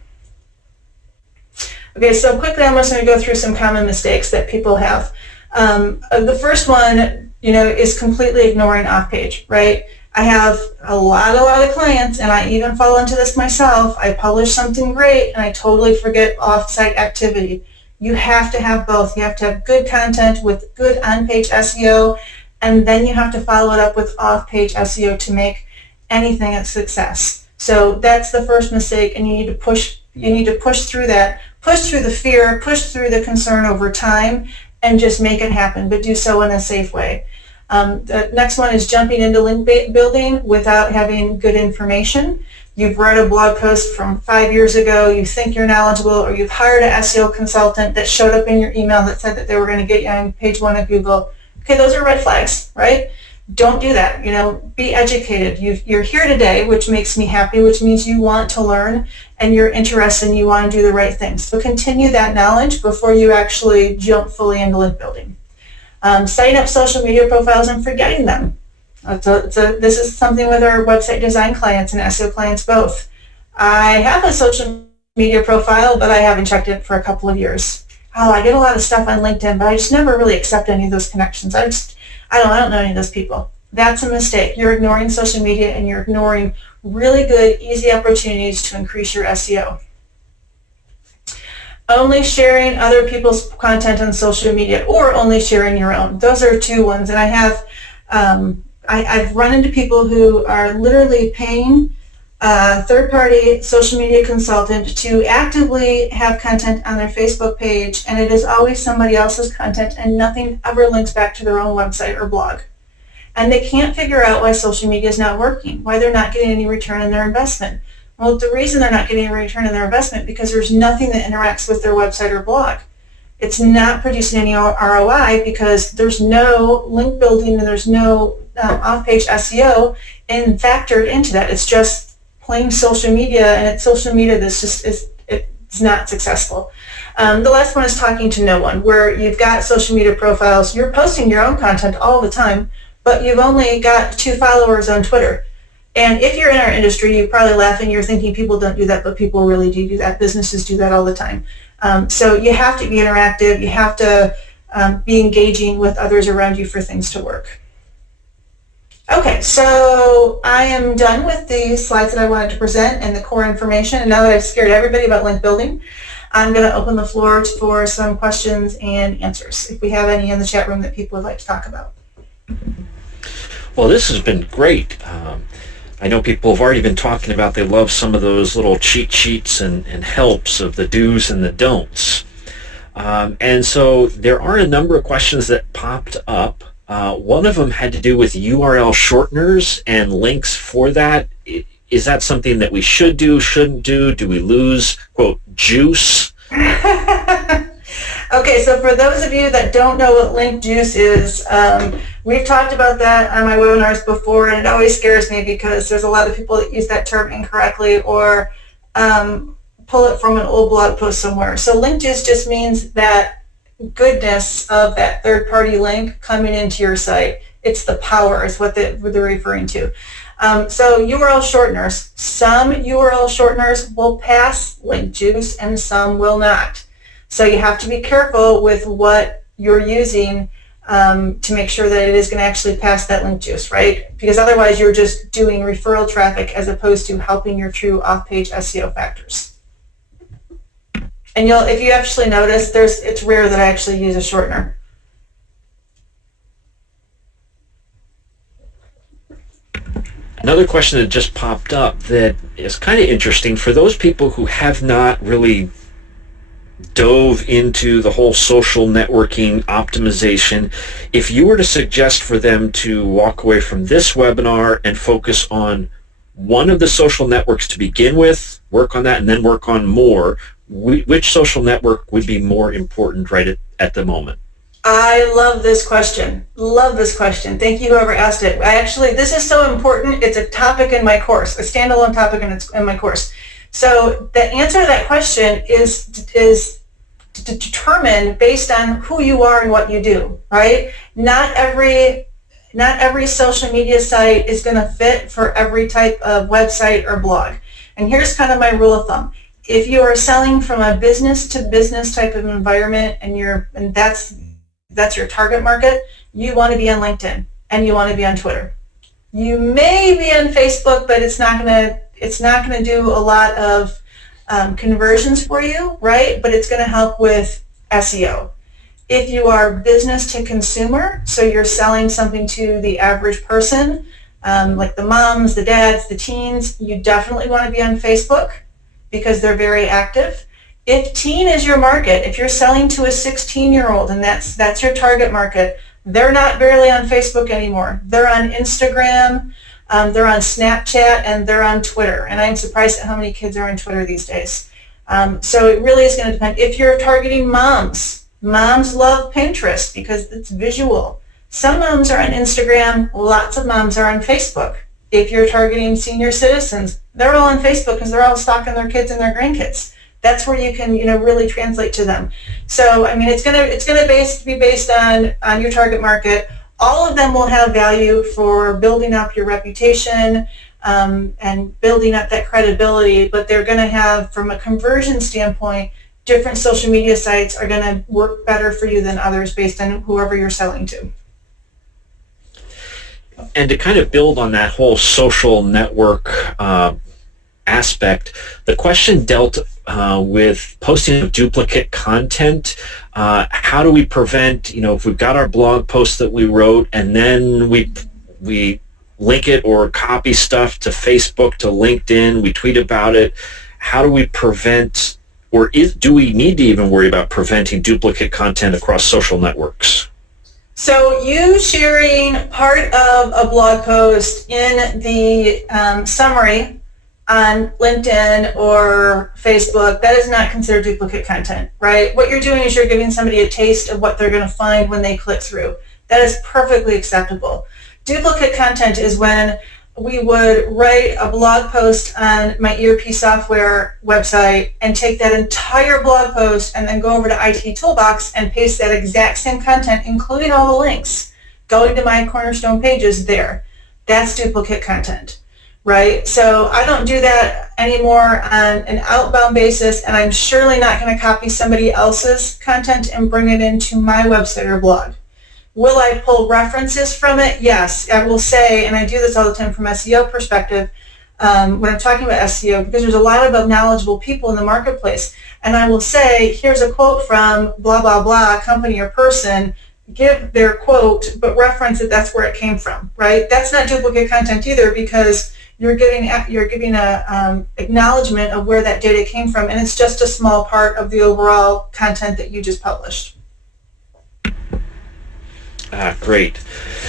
Okay, so quickly I'm just going to go through some common mistakes that people have. The first one, is completely ignoring off-page, right? I have a lot of clients, and I even fall into this myself. I publish something great, and I totally forget off-site activity. You have to have both. You have to have good content with good on-page SEO, and then you have to follow it up with off-page SEO to make anything a success. So that's the first mistake, and you need to push through that. Push through the fear, push through the concern over time, and just make it happen, but do so in a safe way. The next one is jumping into link building without having good information. You've read a blog post from 5 years ago, you think you're knowledgeable, or you've hired an SEO consultant that showed up in your email that said that they were going to get you on page 1 of Google. Okay, those are red flags, right? Don't do that. Be educated. You're here today, which makes me happy, which means you want to learn and you're interested and you want to do the right things. So continue that knowledge before you actually jump fully into link building. Setting up social media profiles and forgetting them. This is something with our website design clients and SEO clients both. I have a social media profile, but I haven't checked it for a couple of years. I get a lot of stuff on LinkedIn, but I just never really accept any of those connections. I don't know any of those people. That's a mistake. You're ignoring social media, and you're ignoring really good, easy opportunities to increase your SEO. Only sharing other people's content on social media, or only sharing your own. Those are two ones. And I have, I've run into people who are literally paying a third-party social media consultant to actively have content on their Facebook page, and it is always somebody else's content, and nothing ever links back to their own website or blog. And they can't figure out why social media is not working, why they're not getting any return on their investment. Well, the reason they're not getting a return on their investment because there's nothing that interacts with their website or blog. It's not producing any ROI because there's no link building and there's no off-page SEO factored into that. It's just plain social media, and it's social media that's just it's not successful. The last one is talking to no one, where you've got social media profiles, you're posting your own content all the time, but you've only got 2 followers on Twitter. And if you're in our industry, you're probably laughing, you're thinking people don't do that, but people really do that. Businesses do that all the time. So you have to be interactive, you have to be engaging with others around you for things to work. Okay, so I am done with the slides that I wanted to present and the core information, and now that I've scared everybody about link building, I'm going to open the floor for some questions and answers, if we have any in the chat room that people would like to talk about. Well, this has been great. I know people have already been talking about they love some of those little cheat sheets and helps of the do's and the don'ts. And so there are a number of questions that popped up. One of them had to do with URL shorteners and links for that. Is that something that we should do, shouldn't do? Do we lose, quote, juice? Okay, so for those of you that don't know what link juice is, we've talked about that on my webinars before, and it always scares me because there's a lot of people that use that term incorrectly or pull it from an old blog post somewhere. So link juice just means that goodness of that third-party link coming into your site. It's the power is what they're referring to. So URL shorteners. Some URL shorteners will pass link juice and some will not. So you have to be careful with what you're using to make sure that it is going to actually pass that link juice, right? Because otherwise you're just doing referral traffic as opposed to helping your true off-page SEO factors. And if you actually notice, it's rare that I actually use a shortener. Another question that just popped up that is kind of interesting for those people who have not really dove into the whole social networking optimization. If you were to suggest for them to walk away from this webinar and focus on one of the social networks to begin with, work on that, and then work on more, which social network would be more important right at the moment? I love this question. Love this question. Thank you, whoever asked it. This is so important. It's a topic in my course, a standalone topic in my course. So the answer to that question is determined based on who you are and what you do, right? Not every social media site is going to fit for every type of website or blog. And here's kind of my rule of thumb. If you are selling from a business to business type of environment and that's your target market, you want to be on LinkedIn and you want to be on Twitter. You may be on Facebook, but it's not going to do a lot of conversions for you, right? But it's going to help with SEO. If you are business to consumer, so you're selling something to the average person, like the moms, the dads, the teens, you definitely want to be on Facebook because they're very active. If teen is your market, if you're selling to a 16-year-old and that's your target market, they're not barely on Facebook anymore. They're on Instagram, they're on Snapchat, and they're on Twitter. And I'm surprised at how many kids are on Twitter these days. So it really is going to depend. If you're targeting moms love Pinterest because it's visual. Some moms are on Instagram, lots of moms are on Facebook. If you're targeting senior citizens, they're all on Facebook because they're all stalking their kids and their grandkids. That's where you can, really translate to them. So, it's gonna be based on your target market. All of them will have value for building up your reputation and building up that credibility, but they're going to have, from a conversion standpoint, different social media sites are going to work better for you than others based on whoever you're selling to. And to kind of build on that whole social network aspect, the question dealt with posting of duplicate content. How do we prevent, if we've got our blog post that we wrote and then we link it or copy stuff to Facebook, to LinkedIn, we tweet about it, how do we prevent, or do we need to even worry about preventing duplicate content across social networks? So you sharing part of a blog post in the summary on LinkedIn or Facebook, that is not considered duplicate content, right? What you're doing is you're giving somebody a taste of what they're going to find when they click through. That is perfectly acceptable. Duplicate content is when we would write a blog post on my ERP software website and take that entire blog post and then go over to IT Toolbox and paste that exact same content, including all the links, going to my Cornerstone pages there. That's duplicate content, right? So I don't do that anymore on an outbound basis, and I'm surely not going to copy somebody else's content and bring it into my website or blog. Will I pull references from it? Yes, I will say, and I do this all the time from SEO perspective, when I'm talking about SEO, because there's a lot of knowledgeable people in the marketplace, and I will say, here's a quote from blah, blah, blah, company or person, give their quote, but reference it, that's where it came from, right? That's not duplicate content either, because you're giving a acknowledgement of where that data came from, and it's just a small part of the overall content that you just published. Great.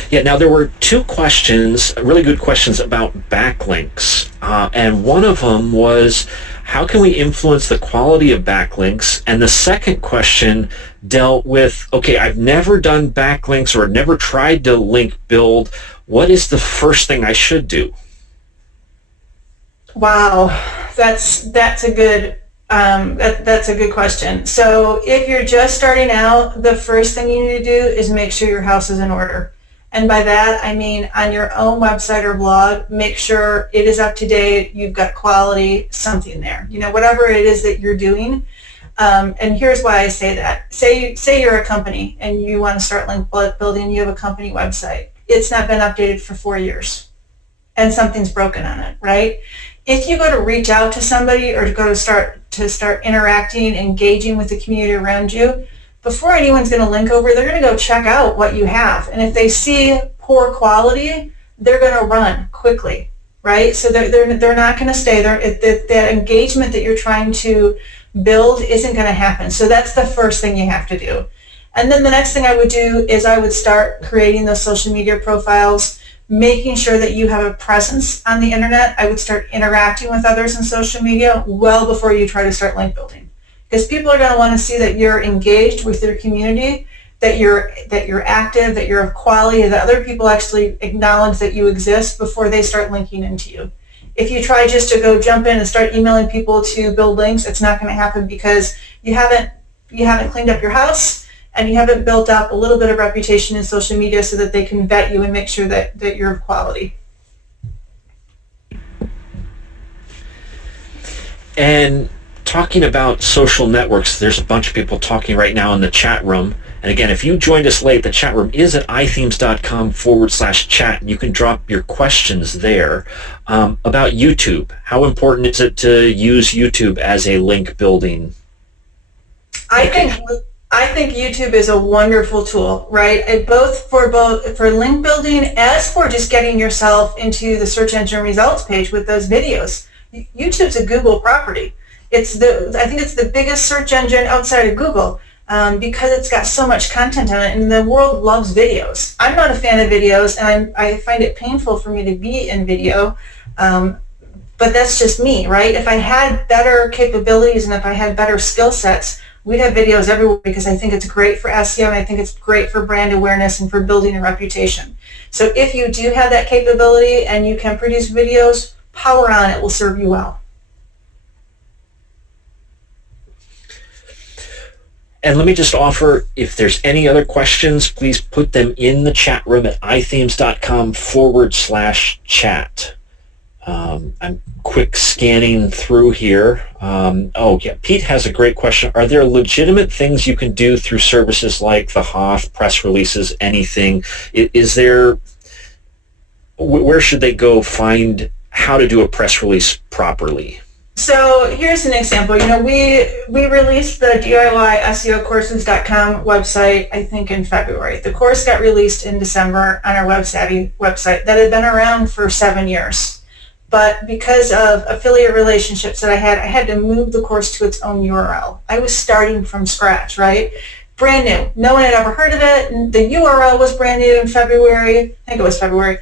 Yeah, now there were two questions, really good questions about backlinks. And one of them was, how can we influence the quality of backlinks? And the second question dealt with, okay, I've never done backlinks or never tried to link build. What is the first thing I should do? Wow, that's a good that's a good question. So if you're just starting out, the first thing you need to do is make sure your house is in order. And by that, I mean on your own website or blog, make sure it is up to date, you've got quality, something there. You know, whatever it is that you're doing. And here's why I say that. Say you're a company and you want to start link building, you have a company website. It's not been updated for 4 years and something's broken on it, right? If you go to reach out to somebody or to go to start interacting, engaging with the community around you, before anyone's going to link over, they're going to go check out what you have. And if they see poor quality, they're going to run quickly, right? So they're not going to stay there. That engagement that you're trying to build isn't going to happen. So that's the first thing you have to do. And then the next thing I would do is I would start creating those social media profiles, making sure that you have a presence on the internet. I would start interacting with others in social media well before you try to start link building. Because people are going to want to see that you're engaged with your community, that you're active, that you're of quality, that other people actually acknowledge that you exist before they start linking into you. If you try just to go jump in and start emailing people to build links, it's not going to happen because you haven't cleaned up your house and you haven't built up a little bit of reputation in social media so that they can vet you and make sure that you're of quality. And talking about social networks, there's a bunch of people talking right now in the chat room. And again, if you joined us late, the chat room is at ithemes.com/chat, and you can drop your questions there. About YouTube, how important is it to use YouTube as a link building? I think YouTube is a wonderful tool, right? Both for link building as for just getting yourself into the search engine results page with those videos. YouTube's a Google property. I think it's the biggest search engine outside of Google because it's got so much content on it, and the world loves videos. I'm not a fan of videos, and I find it painful for me to be in video, but that's just me, right? If I had better capabilities and if I had better skill sets, we'd have videos everywhere because I think it's great for SEO and I think it's great for brand awareness and for building a reputation. So if you do have that capability and you can produce videos, power on, it will serve you well. And let me just offer, if there's any other questions, please put them in the chat room at ithemes.com/chat. I'm quick scanning through here. Pete has a great question. Are there legitimate things you can do through services like the Hoth, press releases, anything? Where should they go find how to do a press release properly? So here's an example. We released the DIYSEOcourses.com website, I think, in February. The course got released in December on our website that had been around for 7 years. But because of affiliate relationships that I had to move the course to its own URL. I was starting from scratch, right? Brand new. No one had ever heard of it. The URL was brand new in February. I think it was February.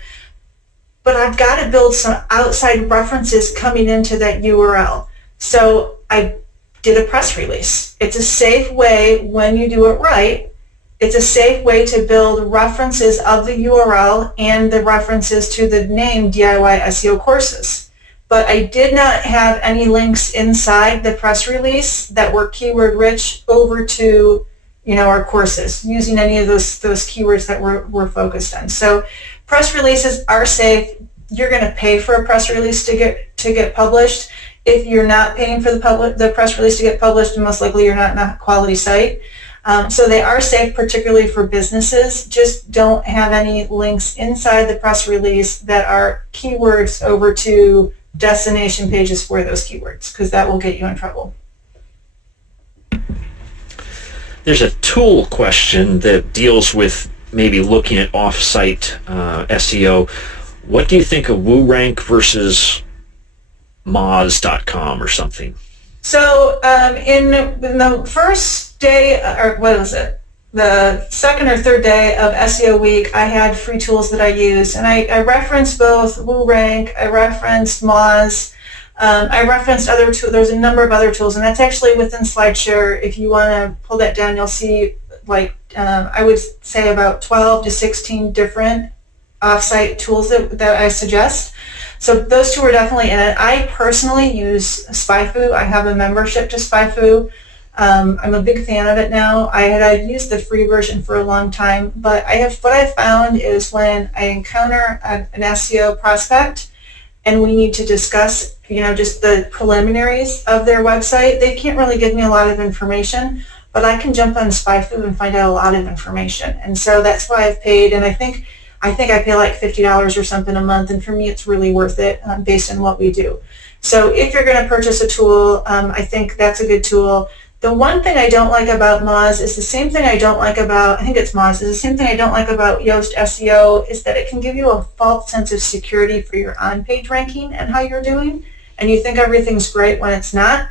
but I've got to build some outside references coming into that URL. So I did a press release. It's a safe way, when you do it right, it's a safe way to build references of the URL and the references to the name DIY SEO courses. But I did not have any links inside the press release that were keyword rich over to, our courses, using any of those keywords that we're focused on. So press releases are safe. You're going to pay for a press release to get published. If you're not paying for the press release to get published, most likely you're not in a quality site. So they are safe, particularly for businesses. Just don't have any links inside the press release that are keywords over to destination pages for those keywords, because that will get you in trouble. There's a tool question that deals with maybe looking at off-site SEO. What do you think of WooRank versus Moz.com or something? So in the first day, or what was it, the second or third day of SEO week, I had free tools that I used, and I referenced both WooRank, I referenced Moz, I referenced other tools. There's a number of other tools, and that's actually within SlideShare. If you want to pull that down, you'll see, I would say about 12 to 16 different off-site tools that I suggest. So those two are definitely in it. I personally use SpyFu. I have a membership to SpyFu. I'm a big fan of it now. I had used the free version for a long time, but what I found is when I encounter an SEO prospect and we need to discuss, just the preliminaries of their website, they can't really give me a lot of information, but I can jump on SpyFu and find out a lot of information. And so that's why I've paid, and I think I pay like $50 or something a month, and for me it's really worth it based on what we do. So if you're going to purchase a tool, I think that's a good tool. The one thing I don't like about Moz is the same thing I don't like about, I think it's Moz, is the same thing I don't like about Yoast SEO, is that it can give you a false sense of security for your on-page ranking and how you're doing, and you think everything's great when it's not.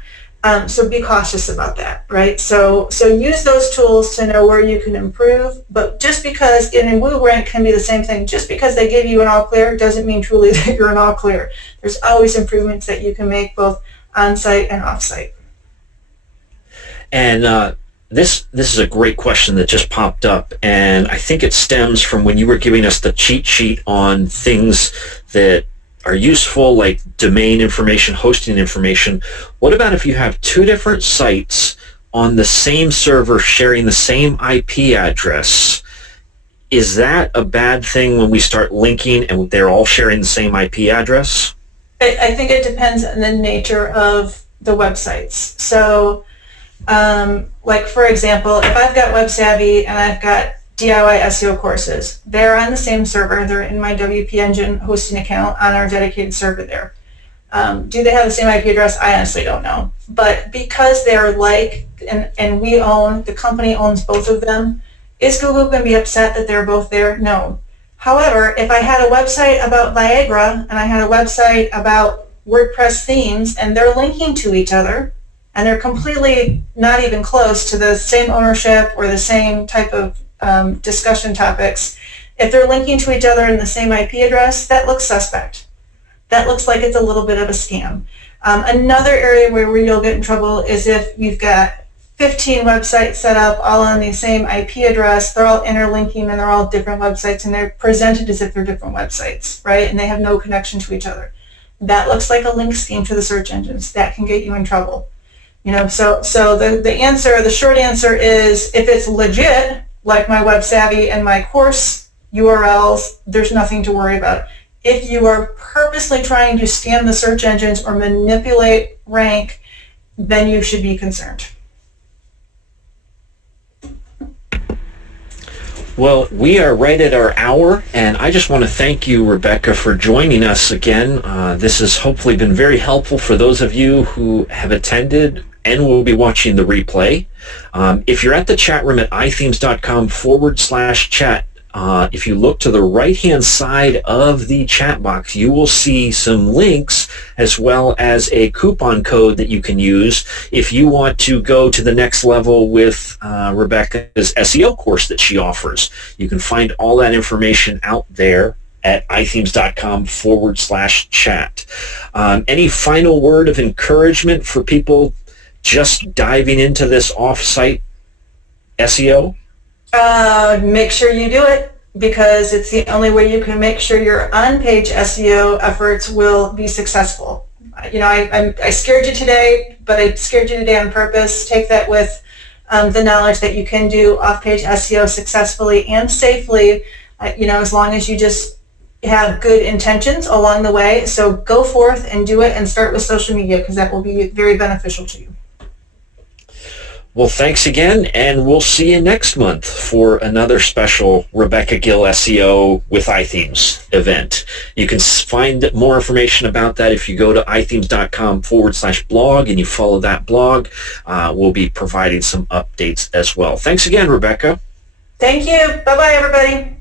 So be cautious about that, right? So use those tools to know where you can improve, but just because, and WooRank can be the same thing, just because they give you an all clear doesn't mean truly that you're an all clear. There's always improvements that you can make both on-site and off-site. And this is a great question that just popped up, and I think it stems from when you were giving us the cheat sheet on things that are useful, like domain information, hosting information. What about if you have two different sites on the same server sharing the same IP address? Is that a bad thing when we start linking and they're all sharing the same IP address? I think it depends on the nature of the websites. So, for example, if I've got WebSavvy and I've got DIY SEO courses, they're on the same server. They're in my WP Engine hosting account on our dedicated server there. Do they have the same IP address? I honestly don't know. But because they're and the company owns both of them, is Google going to be upset that they're both there? No. However, if I had a website about Viagra and I had a website about WordPress themes and they're linking to each other and they're completely not even close to the same ownership or the same type of discussion topics, if they're linking to each other in the same IP address, that looks suspect. That looks like it's a little bit of a scam. Another area where you'll get in trouble is if you've got 15 websites set up all on the same IP address, they're all interlinking and they're all different websites and they're presented as if they're different websites, right? And they have no connection to each other. That looks like a link scheme to the search engines. That can get you in trouble. So the short answer is, if it's legit, like my WebSavvy and my course URLs, there's nothing to worry about. If you are purposely trying to scam the search engines or manipulate rank, then you should be concerned. Well, we are right at our hour, and I just want to thank you, Rebecca, for joining us again. This has hopefully been very helpful for those of you who have attended and will be watching the replay. If you're at the chat room at iThemes.com/chat, if you look to the right-hand side of the chat box, you will see some links as well as a coupon code that you can use if you want to go to the next level with Rebecca's SEO course that she offers. You can find all that information out there at ithemes.com/chat. Any final word of encouragement for people just diving into this off-site SEO? Make sure you do it, because it's the only way you can make sure your on-page SEO efforts will be successful. I scared you today, but I scared you today on purpose. Take that with the knowledge that you can do off-page SEO successfully and safely, as long as you just have good intentions along the way. So go forth and do it, and start with social media, because that will be very beneficial to you. Well, thanks again, and we'll see you next month for another special Rebecca Gill SEO with iThemes event. You can find more information about that if you go to ithemes.com/blog and you follow that blog. We'll be providing some updates as well. Thanks again, Rebecca. Thank you. Bye-bye, everybody.